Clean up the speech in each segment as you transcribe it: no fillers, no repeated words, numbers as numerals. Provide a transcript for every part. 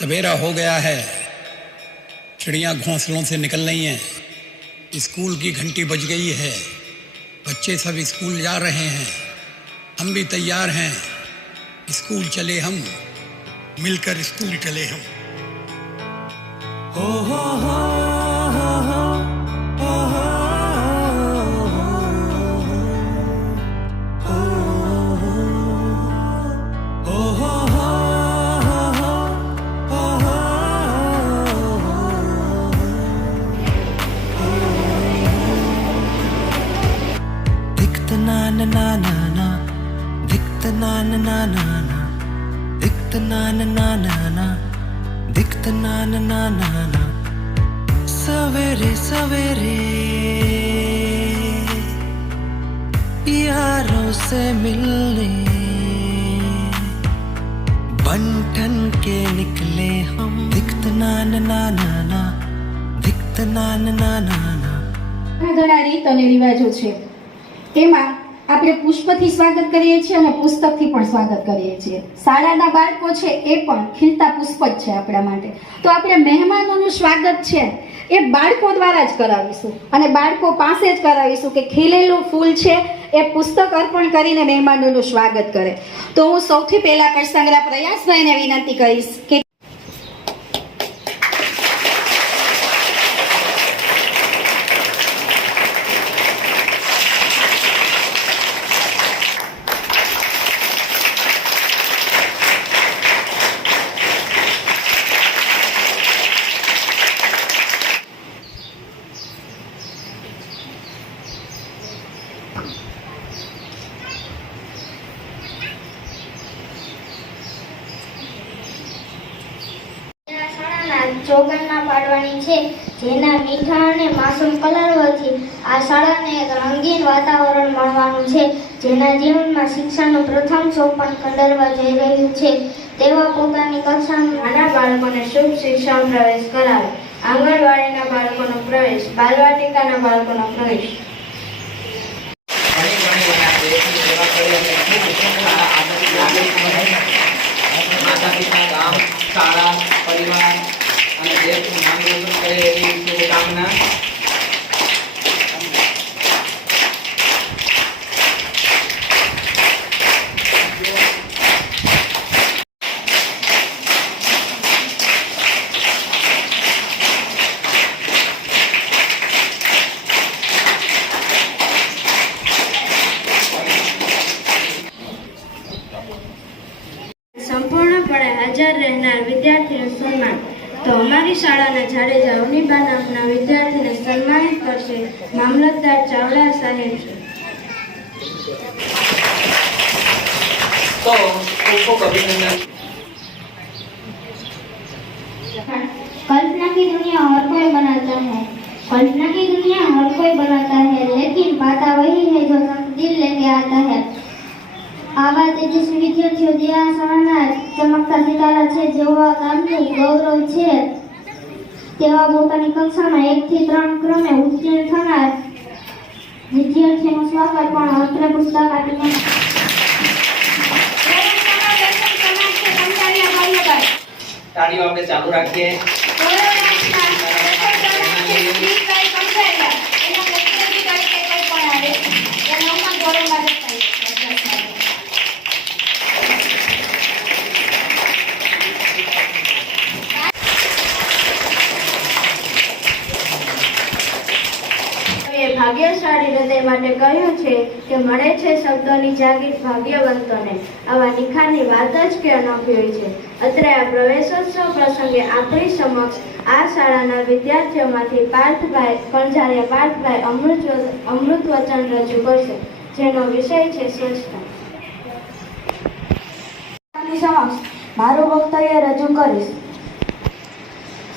सवेरा हो गया है, चिड़ियाँ घोंसलों से निकल रही हैं, स्कूल की घंटी बज गई है, बच्चे सब स्कूल जा रहे हैं, हम भी तैयार हैं, स्कूल चले हम, मिलकर स्कूल चले हम। हो हो हो हो हो हो हो na na na na na दिखता ना ना ना ना ना दिखता ना ना ना ना ना दिखता ना ना ना ना ना सवेरे सवेरे यारों से मिलने बंटन के निकले हम दिखता ना ना ना ना ना दिखता ना ना ना ना ना ઘણા રીત અને રિવાજો છે તેમાં આપણે પુષ્પથી સ્વાગત કરીએ છીએ અને પુસ્તકથી પણ સ્વાગત કરીએ છીએ। શાળાના બાળકો છે એ પણ ખીલતા પુષ્પ જ છે આપણા માટે। તો આપણે મહેમાનોનું સ્વાગત છે એ બાળકો દ્વારા જ કરાવીશું અને બાળકો પાસે જ કરાવીશું કે ખીલેલું ફૂલ છે એ પુસ્તક અર્પણ કરીને મહેમાનોનું સ્વાગત કરે। તો હું સૌથી પહેલા કરસંગરા પ્રયાસભાઈને વિનંતી કરીશ કે ચોગણના પાડવાની છે જેના મીઠા અને માસૂમ કલરવથી આ શાળાને એક રંગીન વાતાવરણ મળવાનું છે જેના જીવનમાં શિક્ષણનું પ્રથમ સોપાન કંડરવા જઈ રહ્યું છે તેવા પોતાની કક્ષામાં નાના બાળકોને શુભ શિક્ષણ પ્રવેશ કરાવે। આંગણવાડીના બાળકોનો પ્રવેશ, બાલવાટિકાના બાળકોનો પ્રવેશ। માતા પિતા ગામ શાળા પરિવાર અને દેશનું નામ રોશન કરે એવી શુભકામના। સંપૂર્ણપણે હાજર રહેનાર વિદ્યાર્થીનું સન્માન। તો અમારી શાળાના જાડેજા અવનીબા નામના વિદ્યાર્થીને સન્માનિત કરશે મામલતદાર ચાવડા સાહેબ। તો ખૂબ ખૂબ અભિનંદન। कल्पना की दुनिया हर कोई बनाता है, कल्पना की दुनिया हर कोई बनाता है, लेकिन पाता वही है जो दिल लेके आता है। आवा तेजस्वी विद्यार्थीओ જે આ શાળાના ચમકતા સિતારા છે જેવા ગામનું ગૌરવ છે તેવા પોતાની કક્ષામાં 1 થી 3 ક્રમે ઉત્તીર્ણ થનાર વિદ્યાર્થીઓનું સ્વાગત પણ અત્રે પુસ્તક આપીને તાળીઓ આપણે ચાલુ રાખીએ। ભાગ્યશાળી હૃદય માટે કહ્યું છે કે મળે છે શબ્દોની જાગીર ભાગ્યવંતોને। આવા નિખારની વાત જ કે અનોખી હોય છે। અત્રે આ પ્રવેશોત્સવ પ્રસંગે આપણી સમક્ષ આ શાળાના વિદ્યાર્થીઓમાંથી પાર્થભાઈ કણઝારિયા પાર્થભાઈ અમૃત વચન રજૂ કરશે જેનો વિષય છે સ્વચ્છતા। સમક્ષ મારું વક્તવ્ય રજૂ કરીશ।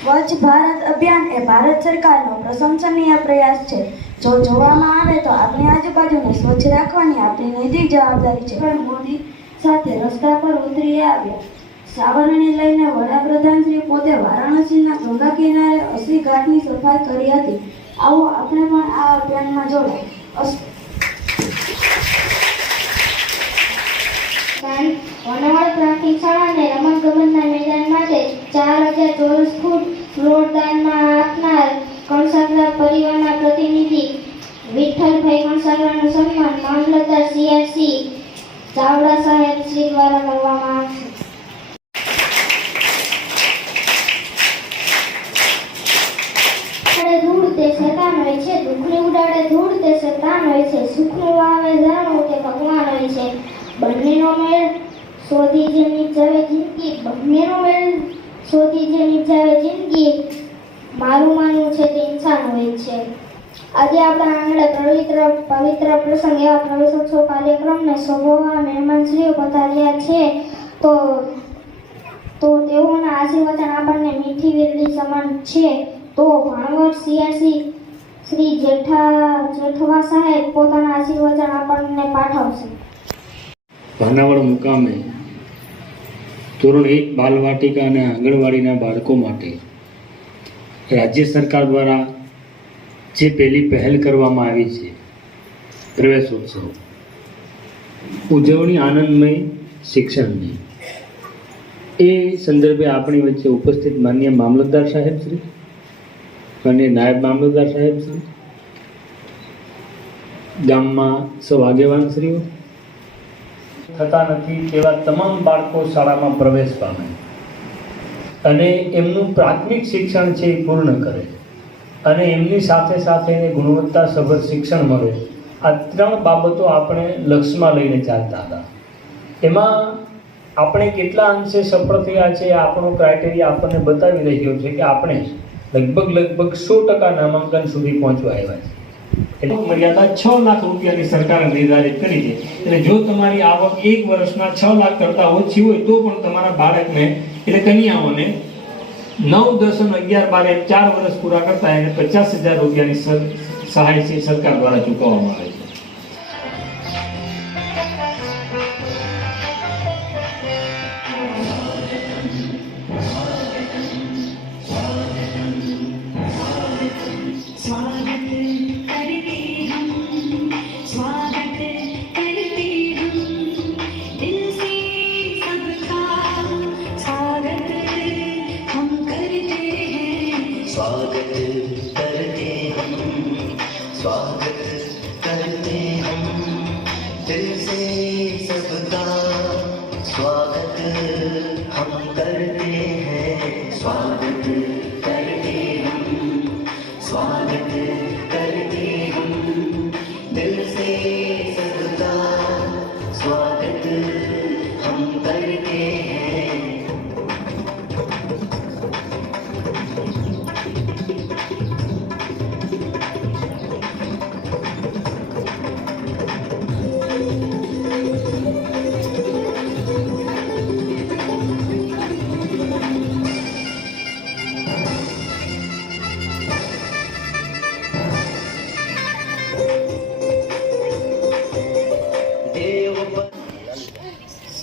સ્વચ્છ ભારત અભિયાન એ ભારત સરકારનો પ્રશંસનીય પ્રયાસ છે। જો જોવામાં આવે તો આપણી આજુબાજુને સ્વચ્છ રાખવાની આપણી નૈતિક જવાબદારી છે। પણ મોદી સાથે રસ્તા પર ઉતરી આવ્યા। શ્રાવણને લઈને વડાપ્રધાન શ્રી પોતે વારાણસીના ગંગા કિનારે 80 ઘાટની સફાઈ કરી હતી। આવો આપણે પણ આ અભિયાનમાં જોડાઈએ। વનવાડ પ્રાથમિક શાળાને રમતગમતના મેદાન માટે 4000 ચોરસ ફૂટ ફ્લોર દાનમાં આપનાર કણસાગરા પરિવારના પ્રતિનિધિ વિઠ્ઠલભાઈ કણસાગરાનું સન્માન મામલતદાર CRC ચાવડા સાહેબ શ્રી દ્વારા કરવામાં આવશે. ધૂળ તે શેતાન હોય છે, દુઃખની ઉડાડે ધૂળ તે શેતાન હોય છે, સુખનું વાવે જાણવું તે ભગવાન હોય છે. બંનેનો મેળ શોધી જે નિપજાવે જિંદગી, બંનેનો મેળ શોધી જે નિપજાવે જિંદગી, મારું માનવું છે તે ઇન્સાન હોય છે. આજે આપણા આંગણે પવિત્ર પ્રસંગ એવા પ્રવેશોત્સવ કાર્યક્રમને શોભવા મહેમાનશ્રીઓ પધાર્યા છે, તો તેઓના આશીર્વચન આપણને મીઠી વીરડી સમાન છે. તો ભાણવડ CRC શ્રી જેઠવા સાહેબ પોતાના આશીર્વચન આપણને પાઠવશે. ભાનાવડ મુકામે ધોરણ 1 બાલવાટિકા અને આંગણવાડીના બાળકો માટે રાજ્ય સરકાર દ્વારા જે પહેલી પહેલ કરવામાં આવી છે પ્રવેશોત્સવ ઉજવણી આનંદમય શિક્ષણની, એ સંદર્ભે આપણી વચ્ચે ઉપસ્થિત માનનીય મામલતદાર સાહેબ શ્રી અને નાયબ મામલતદાર સાહેબ શ્રી, ગામમાં સૌ આગેવાનશ્રીઓ થતા નથી તેવા તમામ બાળકો શાળામાં પ્રવેશ પામે અને એમનું પ્રાથમિક શિક્ષણ છે એ પૂર્ણ કરે અને એમની સાથે સાથે એને ગુણવત્તાસભર શિક્ષણ મળે. આ 3 બાબતો આપણે લક્ષ્યમાં લઈને ચાલતા હતા. એમાં આપણે કેટલા અંશે સફળ થયા છે આપણો ક્રાઇટેરિયા આપણને બતાવી રહ્યો છે કે આપણે લગભગ 100% નામાંકન સુધી પહોંચવા આવ્યા છે. એટલે મર્યાદા 6 લાખ રૂપિયાની સરકારે નિર્ધારિત કરી છે. એટલે જો તમારી આવક 1 વર્ષના 6 લાખ કરતાં ઓછી હોય તો પણ તમારા બાળકને એટલે કન્યાઓને 9, 10 અને 11, 12 એમ 4 વર્ષ પૂરા કરતા એને 50,000 રૂપિયાની સહાય છે સરકાર દ્વારા ચૂકવવામાં આવે છે.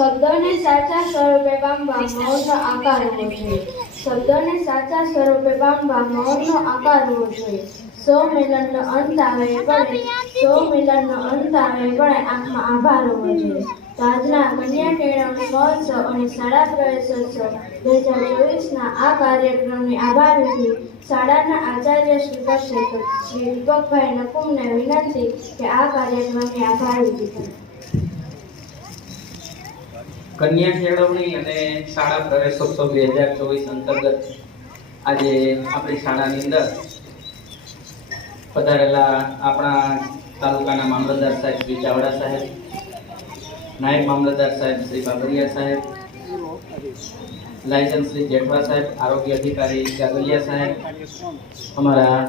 શબ્દોને સાચા સ્વરૂપે પામવા મૌનનો આકાર હોવો જોઈએ. શબ્દોને સાચા સ્વરૂપે પામવા મૌનનો આકાર હોવો જોઈએ. સૌ મિલનનો અંત આવે પણ આંખમાં આભાર હોવો જોઈએ. તો આજના કન્યા કેળવણી મહોત્સવ અને શાળા પ્રવેશોત્સવ 2024ના આ કાર્યક્રમની આભાર વિધિ શાળાના આચાર્ય શ્રી કરશે. તો શ્રી દીપકભાઈ નકુમને વિનંતી કે આ કાર્યક્રમની આભાર વિધિ કરે. કન્યા કેળવણી અને શાળા પ્રવેશોત્સવ 2024 અંતર્ગત આજે આપણી શાળાની અંદર પધારેલા આપણા તાલુકાના મામલતદાર સાહેબ શ્રી ચાવડા સાહેબ, નાયબ મામલતદાર સાહેબ શ્રી બાબરિયા સાહેબ, લાયસન્સ શ્રી જેઠવા સાહેબ, આરોગ્ય અધિકારી ગાગલિયા સાહેબ, અમારા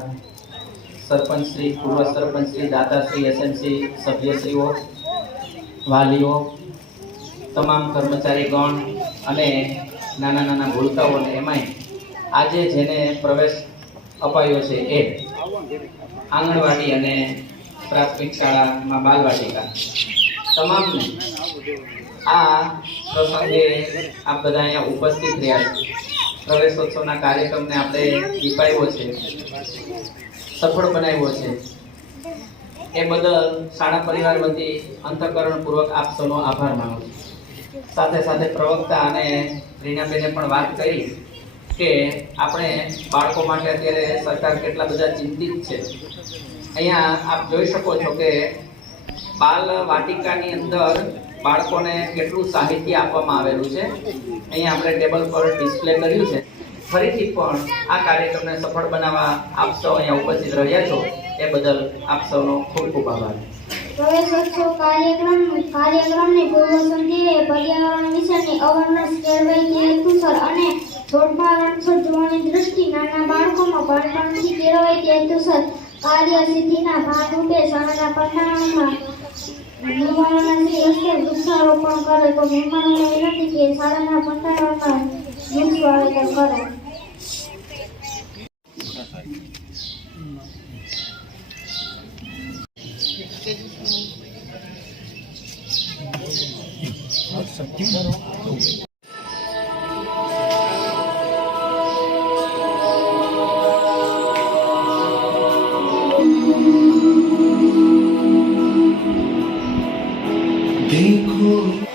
સરપંચ શ્રી, પૂર્વ સરપંચ શ્રી, દાતા શ્રી, SMC સભ્યશ્રીઓ, વાલીઓ, તમામ કર્મચારીગણ અને નાના ભૂલકાઓ અને એમાંય આજે જેને પ્રવેશ અપાયો છે એ આંગણવાડી અને પ્રાથમિક શાળામાં બાલવાટિકા તમામને આ પ્રસંગે આપ બધા અહીંયા ઉપસ્થિત રહ્યા છે. પ્રવેશોત્સવના કાર્યક્રમને આપણે દીપાવ્યો છે, સફળ બનાવ્યો છે. એ બદલ શાળા પરિવાર વતી અંતઃકરણપૂર્વક આપ સૌનો આભાર માનું છું. સાથે સાથે પ્રવક્તા અને રીનાબેને પણ વાત કરી કે આપણે બાળકો માટે અત્યારે સરકાર કેટલા બધા ચિંતિત છે. અહીંયા આપ જોઈ શકો છો કે બાલ વાટિકાની અંદર બાળકોને કેટલું સાહિત્ય આપવામાં આવેલું છે. અહીંયા આપણે ટેબલ પર ડિસ્પ્લે કર્યું છે. ફરીથી પણ આ કાર્યક્રમને સફળ બનાવવા આપ સૌ અહીંયા ઉપસ્થિત રહ્યા છો એ બદલ આપ સૌનો ખૂબ ખૂબ આભાર. પ્રવેશોત્સવ કાર્યક્રમની પૂર્વ સંધ્યાએ પર્યાવરણ વિશેની અવેરનેસ કેળવાઈ હેતુસર અને છોડમાં રણછોડ જોવાની દ્રષ્ટિ નાના બાળકોમાં બાળપણથી કેળવાઈ હેતુસર કાર્યસિદ્ધિના ભાગરૂપે શાળાના પંડાળોમાં મહેમાનોના શ્રી હસ્તે વૃક્ષારોપણ કરે તો મહેમાનોને વિનંતી કે શાળાના પંડાળોમાં વૃક્ષ વાવેતર કરે. देखो